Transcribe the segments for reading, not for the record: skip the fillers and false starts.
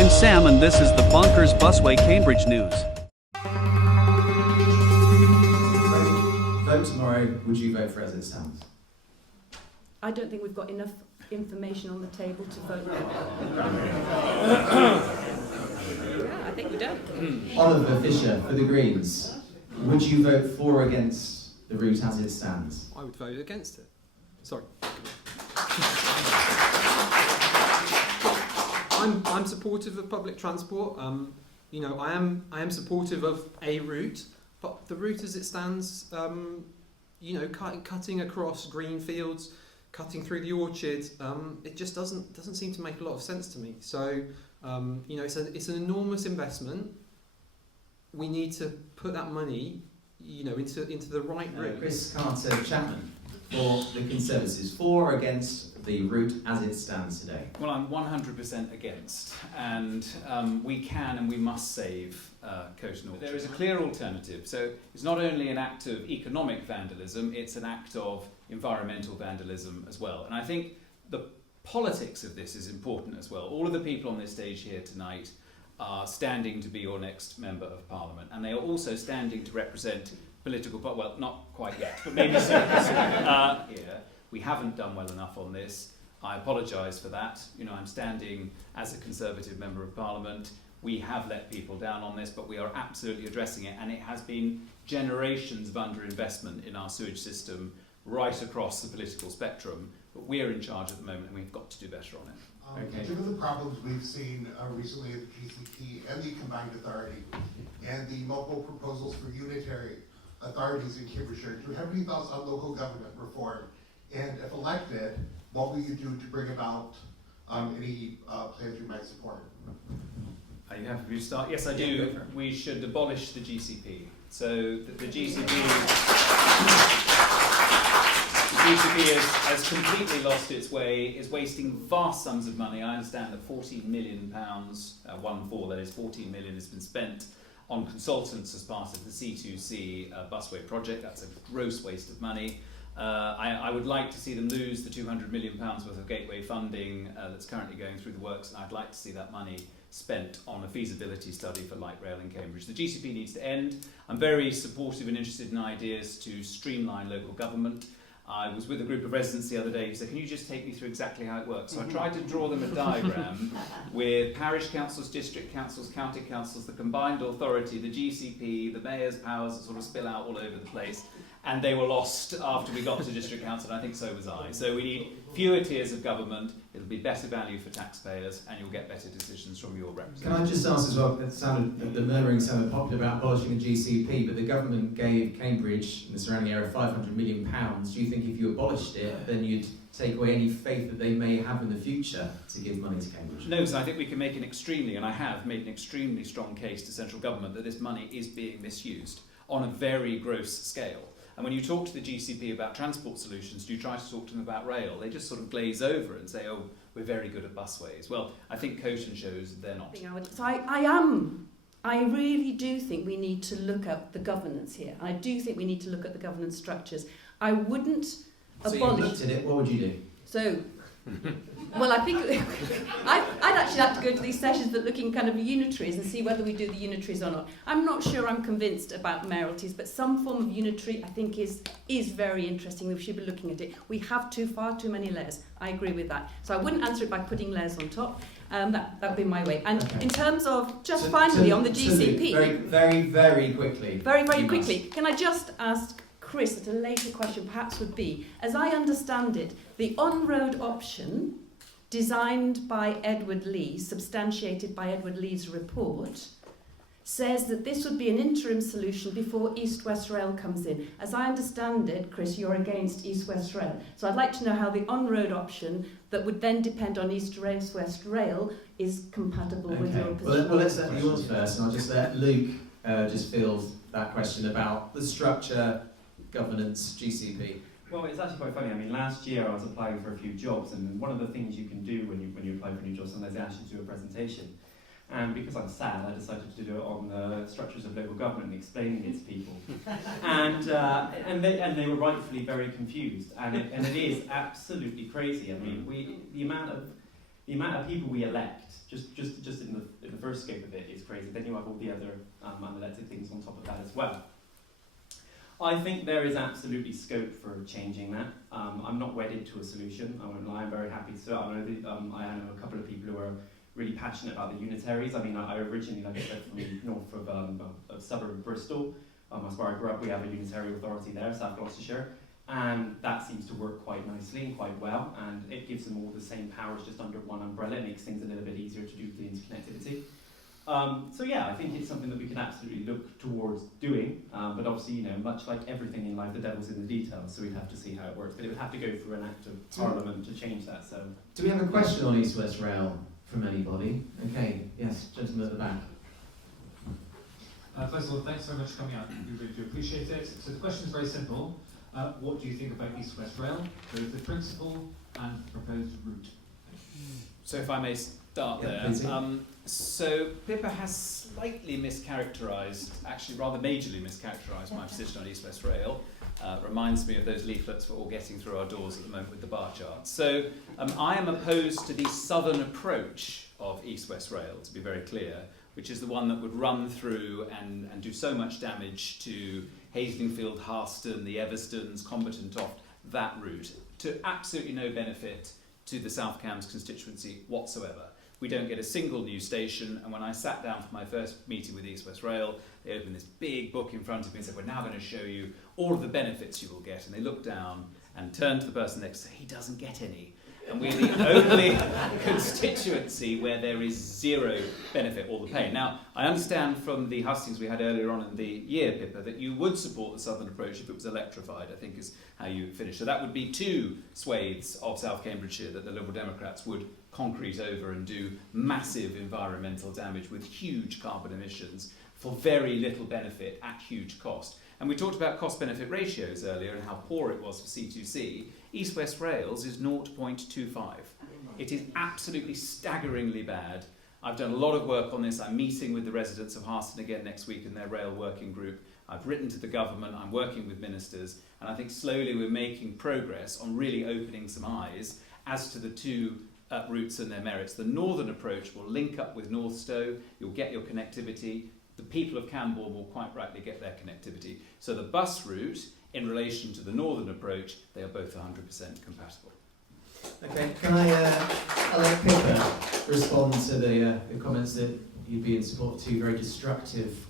I'm Sam and this is the Bonkers Busway Cambridge News. Vote tomorrow, would you vote for as it stands? I don't think we've got enough information on the table to vote now. Yeah, I think we don't. Oliver Fisher for the Greens, would you vote for or against the route as it stands? I would vote against it. Sorry. I'm supportive of public transport. I am supportive of a route, but the route as it stands, cutting across green fields, cutting through the orchard, it just doesn't seem to make a lot of sense to me. So, it's an enormous investment. We need to put that money, into the right route. Chris Carter-Chapman for the Conservatives, for or against the route as it stands today? Well, I'm 100% against, and we can and we must save Coast Orchard. There is a clear alternative. So it's not only an act of economic vandalism, it's an act of environmental vandalism as well. And I think the politics of this is important as well. All of the people on this stage here tonight are standing to be your next Member of Parliament, and they are also standing to represent political, well, not quite yet, but maybe soon here. We haven't done well enough on this. I apologise for that. I'm standing as a Conservative Member of Parliament. We have let people down on this, but we are absolutely addressing it, and it has been generations of underinvestment in our sewage system right across the political spectrum, but we're in charge at the moment and we've got to do better on it. Okay. Given the problems we've seen recently at the GCP and the Combined Authority and the multiple proposals for unitary authorities in Cambridgeshire, do you have any thoughts on local government reform? And if elected, what will you do to bring about any plans you might support? Are you happy for me to start? Yes, I do. Yeah, We should abolish the GCP. So the GCP has completely lost its way, is wasting vast sums of money. I understand that £14 million, 14 million has been spent on consultants as part of the C2C busway project. That's a gross waste of money. I would like to see them lose the £200 million worth of gateway funding that's currently going through the works, and I'd like to see that money spent on a feasibility study for light rail in Cambridge. The GCP needs to end. I'm very supportive and interested in ideas to streamline local government. I was with a group of residents the other day who said, can you just take me through exactly how it works? So I tried to draw them a diagram with parish councils, district councils, county councils, the combined authority, the GCP, the mayor's powers that sort of spill out all over the place. And they were lost after we got to district council, and I think so was I. So we need fewer tiers of government, it'll be better value for taxpayers, and you'll get better decisions from your representatives. Can I just ask as well, the murmuring sounded popular about abolishing the GCP, but the government gave Cambridge and the surrounding area £500 million. Do you think if you abolished it, then you'd take away any faith that they may have in the future to give money to Cambridge? No, so I think we can make an extremely, and I have made an extremely strong case to central government that this money is being misused on a very gross scale. And when you talk to the GCP about transport solutions, do you try to talk to them about rail? They just sort of glaze over and say, oh, we're very good at busways. Well, I think Coton shows they're not. I really do think we need to look at the governance here. I do think we need to look at the governance structures. I wouldn't abolish... So you looked at it, what would you do? So, well, I think I'd actually like to go to these sessions that looking kind of unitaries and see whether we do the unitaries or not. I'm not sure I'm convinced about mayoralties, but some form of unitary I think is very interesting. We should be looking at it. We have far too many layers. I agree with that. So I wouldn't answer it by putting layers on top. That would be my way. And in terms of, finally on the GCP... Very quickly. Very quickly. Can I just ask Chris that a later question perhaps would be, as I understand it, the on-road option designed by Edward Lee, substantiated by Edward Lee's report, says that this would be an interim solution before East-West Rail comes in. As I understand it, Chris, you're against East-West Rail. So I'd like to know how the on-road option that would then depend on East-West Rail is compatible with your position. Well, let's let yours first, and I'll just let Luke just field that question about the structure, governance, GCP. Well, it's actually quite funny. I mean, last year I was applying for a few jobs, and one of the things you can do when you apply for new jobs, sometimes they ask you to do a presentation. And because I'm sad, I decided to do it on the structures of local government and explaining it to people. and they were rightfully very confused. And it is absolutely crazy. I mean, the amount of the amount of people we elect, just in the first scope of it, is crazy. Then you have all the other unelected things on top of that as well. I think there is absolutely scope for changing that. I'm not wedded to a solution. I won't lie, I'm very happy to. I know a couple of people who are really passionate about the unitaries. I mean, I originally, like I said, from north of a suburb of Bristol. That's where I grew up. We have a unitary authority there, South Gloucestershire, and that seems to work quite nicely and quite well, and it gives them all the same powers just under one umbrella. It makes things a little bit easier to do the interconnectivity. So yeah, I think it's something that we can absolutely look towards doing, but obviously, you know, much like everything in life, the devil's in the details, so we'd have to see how it works. But it would have to go through an act of Parliament to change that. So, do we have a question on East West Rail from anybody? Okay, yes, gentleman at the back. First of all, thanks very much for coming out. We really do appreciate it. So the question is very simple. What do you think about East West Rail, both the principle and the proposed route? So if I may start there. So Pippa has slightly mischaracterised, actually rather majorly mischaracterised my position on East West Rail. Reminds me of those leaflets we're all getting through our doors at the moment with the bar chart. So I am opposed to the southern approach of East West Rail, to be very clear, which is the one that would run through and do so much damage to Haslingfield, Harston, the Everstons, Combatant Toft, that route, to absolutely no benefit to the South Cambs constituency whatsoever. We don't get a single new station, and when I sat down for my first meeting with East West Rail, they opened this big book in front of me and said, we're now going to show you all of the benefits you will get. And they looked down and turned to the person next to say, he doesn't get any. And we're the only constituency where there is zero benefit or the pain. Now, I understand from the hustings we had earlier on in the year, Pippa, that you would support the southern approach if it was electrified, I think is how you finished. So that would be 2 swathes of South Cambridgeshire that the Liberal Democrats would concrete over and do massive environmental damage with huge carbon emissions for very little benefit at huge cost. And we talked about cost-benefit ratios earlier and how poor it was for C2C. East West Rails is 0.25. It is absolutely staggeringly bad. I've done a lot of work on this. I'm meeting with the residents of Harston again next week in their rail working group. I've written to the government, I'm working with ministers, and I think slowly we're making progress on really opening some eyes as to the 2 routes and their merits. The northern approach will link up with Northstowe, you'll get your connectivity. The people of Camborne will quite rightly get their connectivity. So the bus route, in relation to the northern approach, they are both 100% compatible. Okay, can I'll let Pippa respond to the comments that you'd be in support of 2 very destructive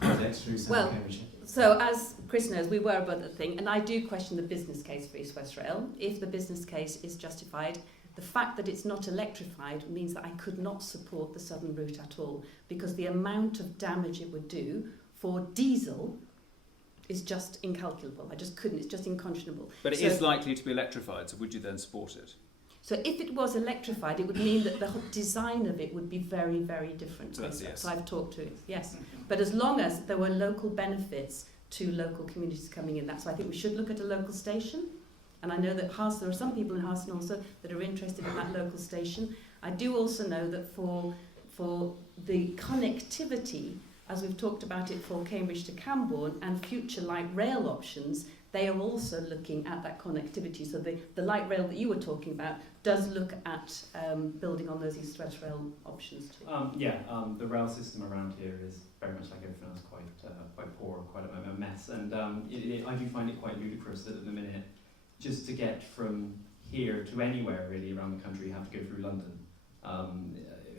projects through South Cambridgeshire? So as Chris knows, we were about the thing, and I do question the business case for East West Rail. If the business case is justified, the fact that it's not electrified means that I could not support the southern route at all, because the amount of damage it would do for diesel is just incalculable. I just couldn't, it's just unconscionable. But it is likely to be electrified, so would you then support it? So if it was electrified, it would mean that the whole design of it would be very, very different. So that's a yes. So I've talked to it, yes. But as long as there were local benefits to local communities coming in, that's why I think we should look at a local station. And I know that there are some people in Harston also that are interested in that local station. I do also know that for the connectivity, as we've talked about it for Cambridge to Camborne and future light rail options, they are also looking at that connectivity. So the light rail that you were talking about does look at building on those East West Rail options too. The rail system around here is very much like everything else, quite poor, quite a mess. And I do find it quite ludicrous that at the minute, just to get from here to anywhere really around the country, you have to go through London.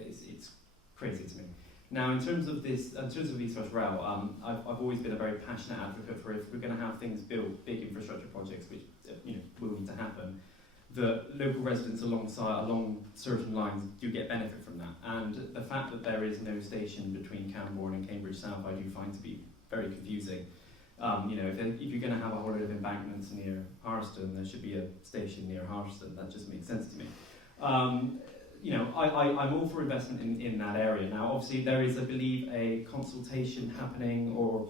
It's crazy to me. Now, in terms of East West Rail, I've always been a very passionate advocate for, if we're going to have things built, big infrastructure projects, which will need to happen, the local residents along certain lines do get benefit from that. And the fact that there is no station between Camborne and Cambridge South, I do find to be very confusing. If you're going to have a whole lot of embankments near Harston, there should be a station near Harston. That just makes sense to me. I'm all for investment in that area. Now, obviously, there is, I believe, a consultation happening, or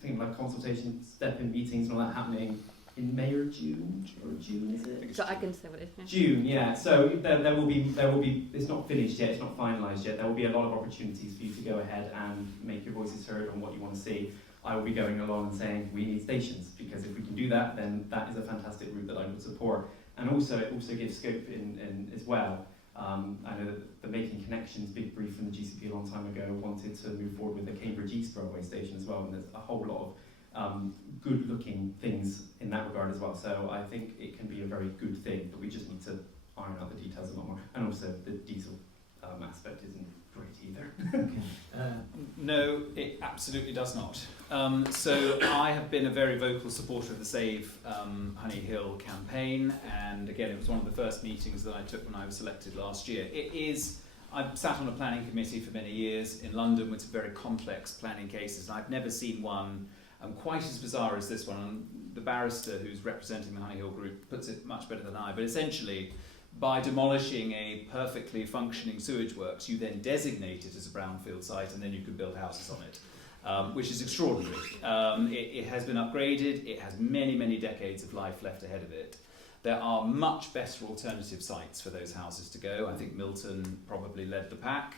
things like consultation step-in meetings and all that happening in May or June, is it? So I can say what it is. June, yeah. So there will be. It's not finished yet. It's not finalised yet. There will be a lot of opportunities for you to go ahead and make your voices heard on what you want to see. I will be going along and saying we need stations, because if we can do that, then that is a fantastic route that I would support. And also, it also gives scope in as well I know that the Making Connections big brief from the GCP a long time ago wanted to move forward with the Cambridge East railway station as well, and there's a whole lot of good-looking things in that regard as well. So I think it can be a very good thing, but we just need to iron out the details a lot more. And also the diesel aspect isn't great either. No, it absolutely does not. So I have been a very vocal supporter of the Save Honey Hill campaign, and again, it was one of the first meetings that I took when I was elected last year. I've sat on a planning committee for many years in London with some very complex planning cases, and I've never seen one quite as bizarre as this one. And the barrister who's representing the Honey Hill group puts it much better than I, but essentially, by demolishing a perfectly functioning sewage works, you then designate it as a brownfield site, and then you can build houses on it, which is extraordinary. It has been upgraded, it has many, many decades of life left ahead of it. There are much better alternative sites for those houses to go. I think Milton probably led the pack,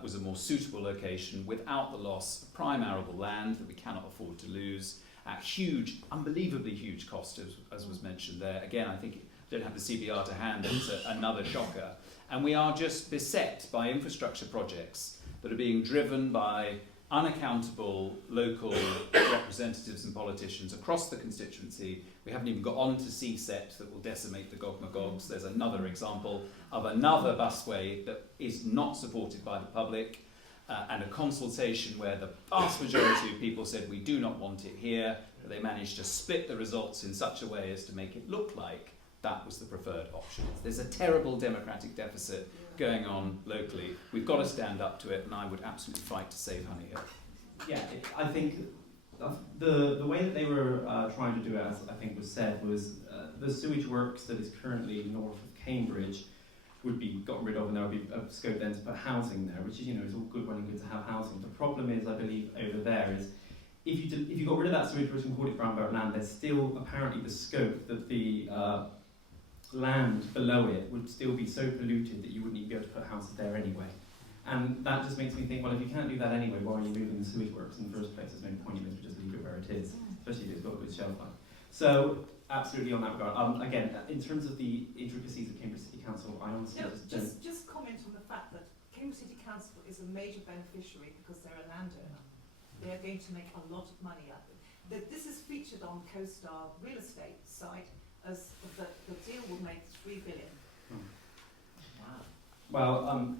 was a more suitable location without the loss of prime arable land that we cannot afford to lose at huge, unbelievably huge cost, as was mentioned there. Again, I think don't have the CBR to hand, it's another shocker. And we are just beset by infrastructure projects that are being driven by unaccountable local representatives and politicians across the constituency. We haven't even got on to CSET that will decimate the Gogmagogs. There's another example of another busway that is not supported by the public, and a consultation where the vast majority of people said we do not want it here, but they managed to split the results in such a way as to make it look like that was the preferred option. There's a terrible democratic deficit going on locally. We've got to stand up to it, and I would absolutely fight to save Honey Hill. Yeah, I think the way that they were trying to do it, as I think was said, was the sewage works that is currently north of Cambridge would be gotten rid of, and there would be a scope then to put housing there, which is, you know, it's all good when good to have housing. The problem is, I believe, over there is if you got rid of that sewage works and called it brownbelt land, there's still apparently the scope that the land below it would still be so polluted that you wouldn't even be able to put houses there anyway. And that just makes me think, well, if you can't do that anyway, why are you moving the sewage works in the first place? There's no point in it, just leave it where it is, especially if it's got a good shelf life. So, absolutely on that regard. Again, in terms of the intricacies of Cambridge City Council, I honestly just comment on the fact that Cambridge City Council is a major beneficiary because they're a landowner. They are going to make a lot of money out of it. This is featured on CoStar real estate site as the deal will make $3 billion. Wow. Well,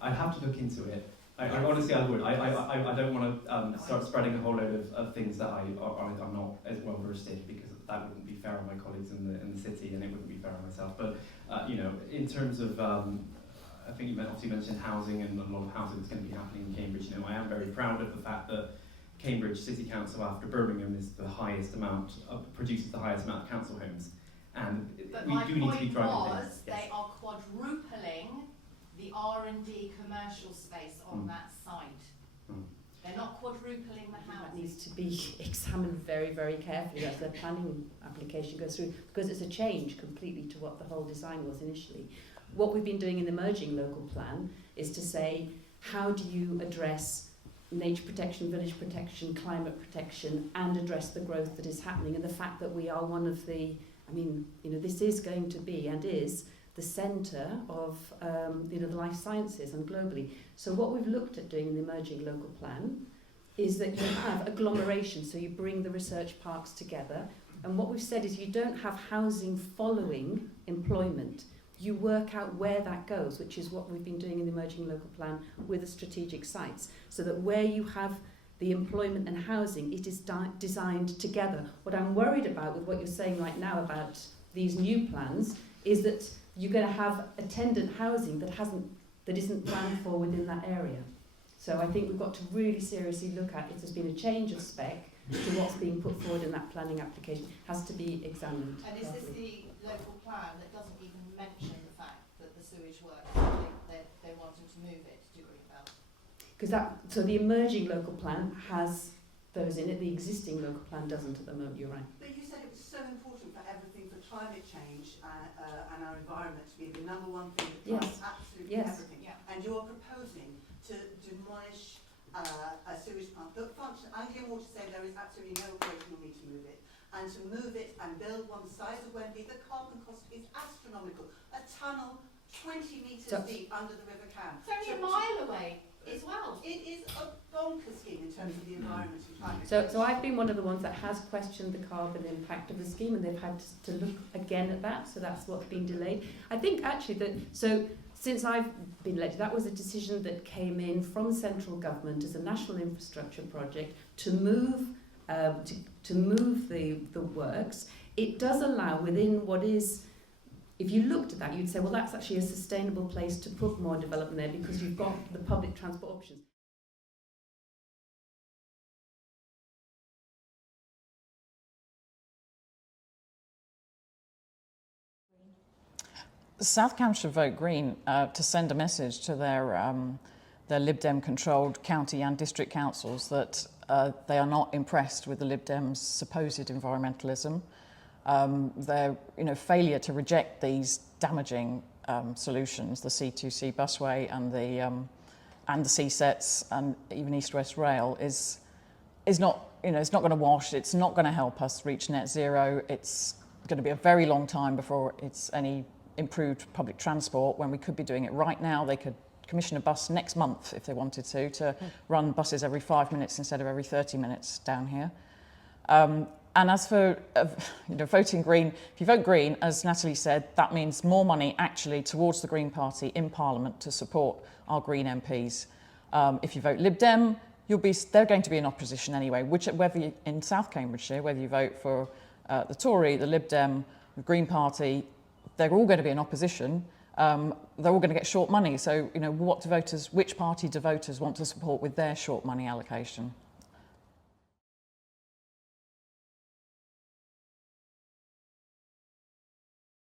I'd have to look into it. I honestly, I would. I don't want to start spreading a whole load of things that I'm not as well versed in, because that wouldn't be fair on my colleagues in the city, and it wouldn't be fair on myself. But you know, in terms of, I think you obviously mentioned housing, and a lot of housing is going to be happening in Cambridge. You know, I am very proud of the fact that Cambridge City Council, after Birmingham, is the highest amount produces the highest amount of council homes, and but we do need to be driving things. Yes. They are quadrupling the R&D commercial space on that site. They're not quadrupling the house. That needs to be examined very, very carefully as the planning application goes through, because it's a change completely to what the whole design was initially. What we've been doing in the emerging local plan is to say, how do you address nature protection, village protection, climate protection, and address the growth that is happening, and the fact that we are one of the, I mean, you know, this is going to be and is the centre of, you know, the life sciences and globally. So what we've looked at doing in the emerging local plan is that you have agglomeration, so you bring the research parks together, and what we've said is you don't have housing following employment. You work out where that goes, which is what we've been doing in the emerging local plan with the strategic sites, so that where you have the employment and housing, it is designed together. What I'm worried about with what you're saying right now about these new plans is that you're going to have attendant housing that isn't planned for within that area. So I think we've got to really seriously look at it. There's been a change of spec to what's being put forward in that planning application. Has to be examined. And is this the local plan that doesn't even mention the fact that the sewage works, they're wanting to move it to Greenbelt? So the emerging local plan has those in it. The existing local plan doesn't at the moment. You're right. But you said it was so important for everything, for climate change and our environment to be the number one thing that drives absolutely everything. Yeah. And you're proposing to demolish a sewage plant that functions. Anglian Water say there is absolutely no operational need to move it, and to move it and build one the size of Wembley, the carbon cost is astronomical. astronomical. A tunnel 20 metres So- deep under the River Cam. It's only a mile away as well. It is a bonkers scheme in terms of the environment and climate So I've been one of the ones that has questioned the carbon impact of the scheme, and they've had to look again at that, so that's what's been delayed. I think actually that, so since I've been elected, that was a decision that came in from central government as a national infrastructure project to move to move the works. It does allow within what is, if you looked at that, you'd say, well, that's actually a sustainable place to put more development there because you've got the public transport options. South Cambs should vote Green to send a message to their Lib Dem controlled county and district councils that they are not impressed with the Lib Dems' supposed environmentalism. Their failure to reject these damaging solutions, the C2C busway and the CSETs and even East-West Rail, is not it's not going to wash. It's not going to help us reach net zero. It's going to be a very long time before it's any improved public transport when we could be doing it right now. They could commission a bus next month if they wanted to run buses every 5 minutes instead of every 30 minutes down here. And as for voting Green, if you vote Green, as Natalie said, that means more money actually towards the Green Party in Parliament to support our Green MPs. If you vote Lib Dem, they're going to be in opposition anyway, whether in South Cambridgeshire, whether you vote for the Tory, the Lib Dem, the Green Party, they're all going to be in opposition. They're all going to get short money. So, which party do voters want to support with their short money allocation?